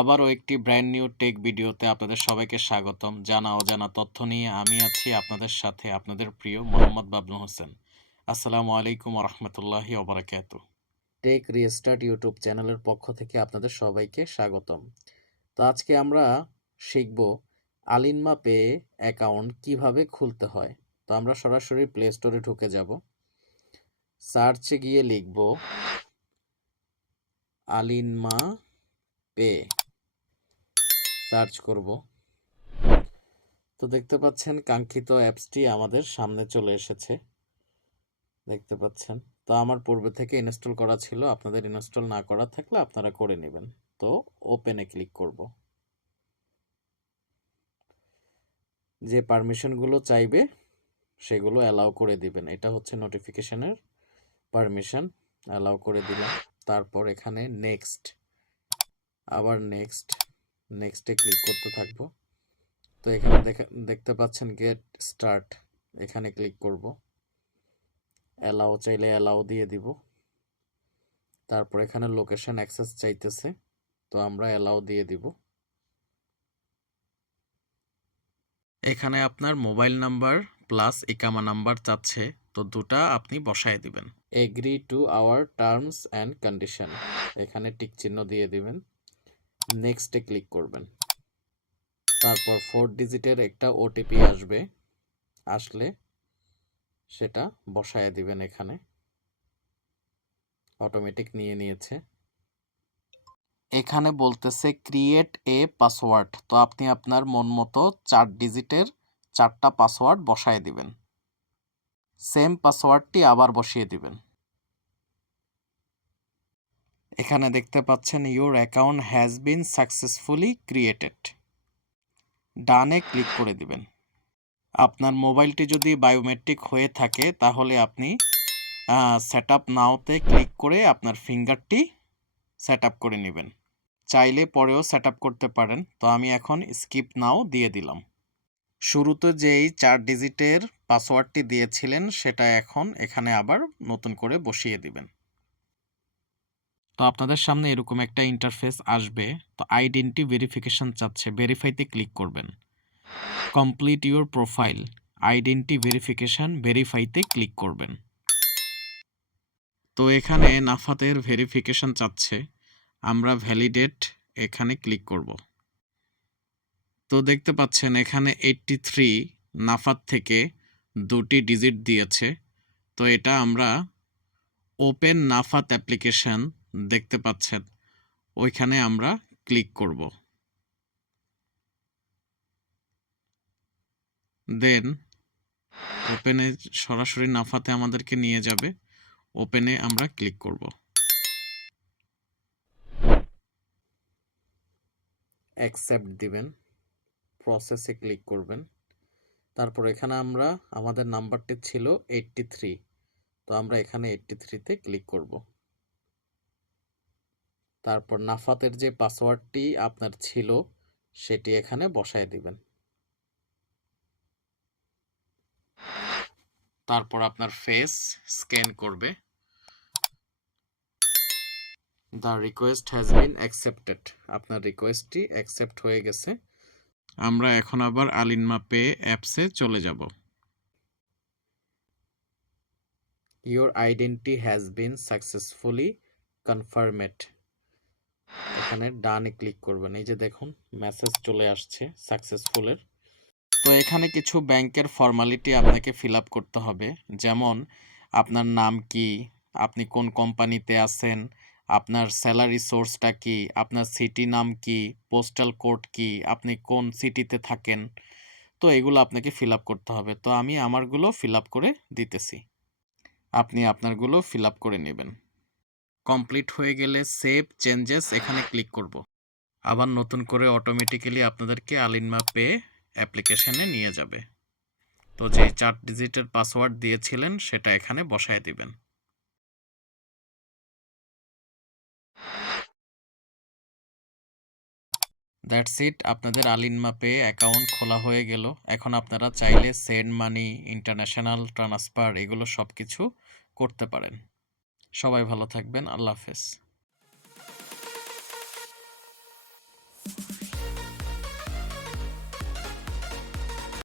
আবারও একটি brand new take ভিডিওতে আপনাদের সবাইকে স্বাগতম। জানা অজানা তথ্য নিয়ে আমি আছি আপনাদের সাথে, আপনাদের প্রিয় মোহাম্মদ বাবলু হোসেন। আসসালামু আলাইকুম রহমতুল্লাহি ওবরাকাতু। টেক রিস্টার্ট ইউটিউব চ্যানেলের পক্ষ থেকে আপনাদের সবাইকে স্বাগতম। তো আজকে আমরা শিখব আলিনমা পে অ্যাকাউন্ট কিভাবে খুলতে হয়। তো আমরা সরাসরি প্লে স্টোরে ঢুকে যাব। সার্চে গিয়ে লিখব আলিনমা পে, সার্চ করব। তো দেখতে পাচ্ছেন কাঙ্ক্ষিত অ্যাপসটি আমাদের সামনে চলে এসেছে, দেখতে পাচ্ছেন। তো আমার পূর্বে থেকে ইনস্টল করা ছিল, আপনাদের ইনস্টল না করা থাকলে আপনারা করে নেবেন। তো ওপেনে ক্লিক করব। যে পারমিশনগুলো চাইবে সেগুলো অ্যালাউ করে দিবেন। এটা হচ্ছে নোটিফিকেশনের পারমিশন, অ্যালাউ করে দিলাম। তারপর এখানে নেক্সট, আবার নেক্সটে ক্লিক করতে থাকবো। তো এখানে দেখতে পাচ্ছেন গেট স্টার্ট, এখানে ক্লিক করব। অ্যালাউ চাইলে অ্যালাউ দিয়ে দিব। তারপর এখানে লোকেশন অ্যাক্সেস চাইতেছে, তো আমরা অ্যালাউ দিয়ে দিব। এখানে আপনার মোবাইল নাম্বার প্লাস ইকামা নাম্বার চাচ্ছে, তো দুটা আপনি বসায় দিবেন। Agree to our terms and condition, এখানে টিক চিহ্ন দিয়ে দিবেন। নেক্সটে ক্লিক করবেন। তারপর 4 ডিজিটের একটা ওটিপি আসবে, আসলে সেটা বসায় দিবেন। এখানে অটোমেটিক নিয়ে নিয়েছে। এখানে বলতেছে ক্রিয়েট এ পাসওয়ার্ড, তো আপনি আপনার মন মতো 4 ডিজিটের 4টা পাসওয়ার্ড বসায় দিবেন। সেম পাসওয়ার্ডটি আবার বসিয়ে দিবেন। এখানে দেখতে পাচ্ছেন your account has been successfully created, ডানে ক্লিক করে দিবেন। আপনার মোবাইলটি যদি বায়োমেট্রিক হয়ে থাকে তাহলে আপনি সেট আপ নাওতে ক্লিক করে আপনার ফিঙ্গারটি সেট আপ করে নেবেন। চাইলে পরেও সেট আপ করতে পারেন। তো আমি এখন স্কিপ নাও দিয়ে দিলাম। শুরুতে যেই 4 ডিজিটের পাসওয়ার্ডটি দিয়েছিলেন সেটা এখন এখানে আবার নতুন করে বসিয়ে দিবেন। তো আপনাদের সামনে এরকম একটা ইন্টারফেস আসবে। তো আইডেন্টি ভেরিফিকেশন চাচ্ছে, ভেরিফাইতে ক্লিক করবেন। Complete your profile, identity verification, ভেরিফাইতে ক্লিক করবেন। তো এখানে নাফাতের ভেরিফিকেশন চাচ্ছে, আমরা ভ্যালিডেট এখানে ক্লিক করব। তো দেখতে পাচ্ছেন এখানে 83 নাফাত থেকে 2টি ডিজিট দিয়েছে। তো এটা আমরা ওপেন নাফাত অ্যাপ্লিকেশন দেখতে পাচ্ছেন, ওইখানে আমরা ক্লিক করব। দেন ওপেনে সরাসরি নাফাতে আমাদেরকে নিয়ে যাবে, ওপেনে আমরা ক্লিক করব। অ্যাকসেপ্ট দিবেন, প্রসেসে ক্লিক করবেন। তারপর এখানে আমরা আমাদের নাম্বারটি ছিল 83, তো আমরা এখানে 83তে ক্লিক করব। তারপর নাফাতের যে পাসওয়ার্ডটি আপনার ছিল সেটি এখানে বসায় দিবেন। তারপর আপনার ফেস স্ক্যান করবে। The request has been accepted, আপনার রিকোয়েস্টটি অ্যাকসেপ্ট হয়ে গেছে। আমরা এখন আবার আলিনমা পে অ্যাপসে চলে যাব। Your identity has been successfully confirmed, এখানে ডানে ক্লিক করবেন। এই যে দেখুন মেসেজ চলে আসছে সাকসেসফুলের। তো এখানে কিছু ব্যাংকের ফর্মালিটি আপনাকে ফিল আপ করতে হবে, যেমন আপনার নাম কি, আপনি কোন কোম্পানিতে আছেন, আপনার স্যালারি সোর্সটা কি, আপনার সিটি নাম কি, পোস্টাল কোড কি, আপনি কোন সিটিতে থাকেন। তো এগুলো আপনাকে ফিল আপ করতে হবে। তো আমি আমারগুলো ফিল আপ করে দিতেছি, আপনি আপনারগুলো ফিল আপ করে নেবেন। কমপ্লিট হয়ে গেলে সেভ চেঞ্জেস এখানে ক্লিক করব। আবার নতুন করে অটোমেটিক্যালি আপনাদেরকে আলিনমা পে অ্যাপ্লিকেশনে নিয়ে যাবে। তো যে 4 ডিজিটের পাসওয়ার্ড দিয়েছিলেন সেটা এখানে বসায় দিবেন। দ্যাটস ইট, আপনাদের আলিনমা পে অ্যাকাউন্ট খোলা হয়ে গেল। এখন আপনারা চাইলে সেন্ড মানি, ইন্টারন্যাশনাল ট্রান্সফার এগুলো সব কিছু করতে পারেন। সবাই ভালো থাকবেন, আল্লাহ হাফেজ।